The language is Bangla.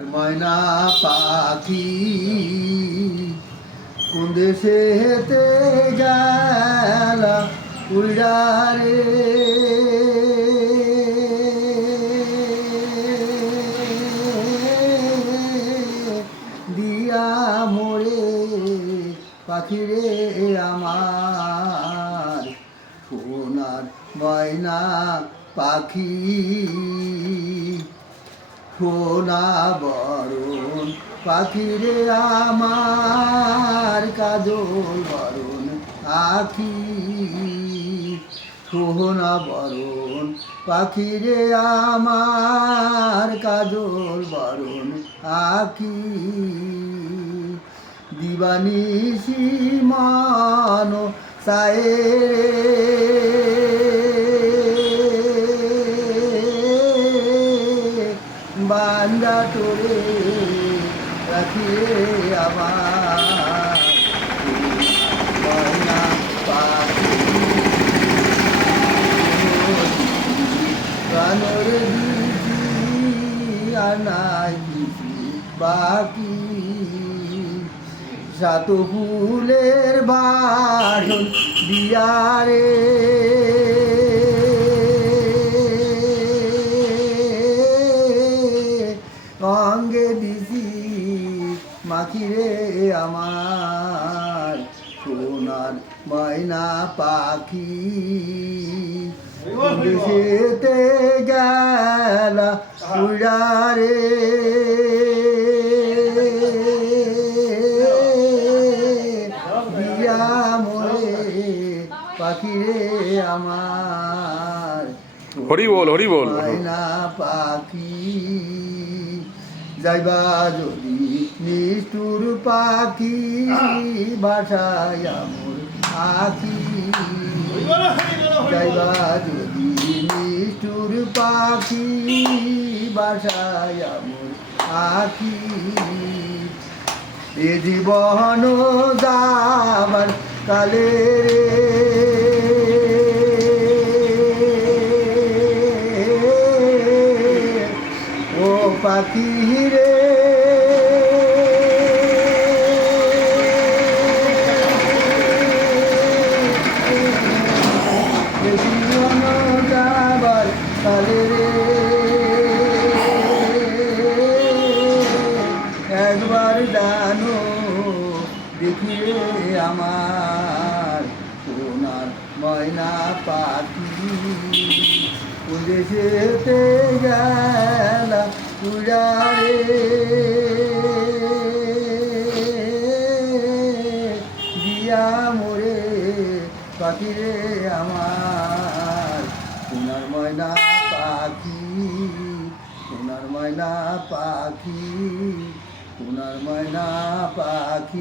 ময়না পাখি কোন দেশে হেতে গেলা উড়া রে দিয়া মোরে পাখি রে আমার সোনার ময়না পাখি সোনা বরণ পাখি রে আমার কাজল বরণ আখি সোনা বরণ পাখি রে আমার কাজল বরণ আখি দিবানিশি মান বান্দা তোরে রাখিয়ে আমার ময়না পাখি গানের দিছি আর নাই দিছি বাকি সাত ফুলের বাসন দিয়ারে অঙ্গে দিছি মাখিরে আমার সোনার ময়না পাখি দেশেতে গেলা উড়ারে দিয়া মোরে পাখি রে আমার হরি বল ময়না পাখি যাইবা যদি নিষ্ঠুর পাখি বাসায় মোর আখি যাইবা যদি নিষ্ঠুর পাখি বাসায় মোর আখি এ জীবন যাবার কালে ও পাখি রে জীবন যাবার কালে রে একবার জানো দেখিয়ে আমার সোনার ময়না পাখি কোন দেশেতে গেলা উড়ারে দিয়া মোরে পাখি রে আমার সোনার ময়না পাখি সোনার ময়না পাখি সোনার ময়না পাখি।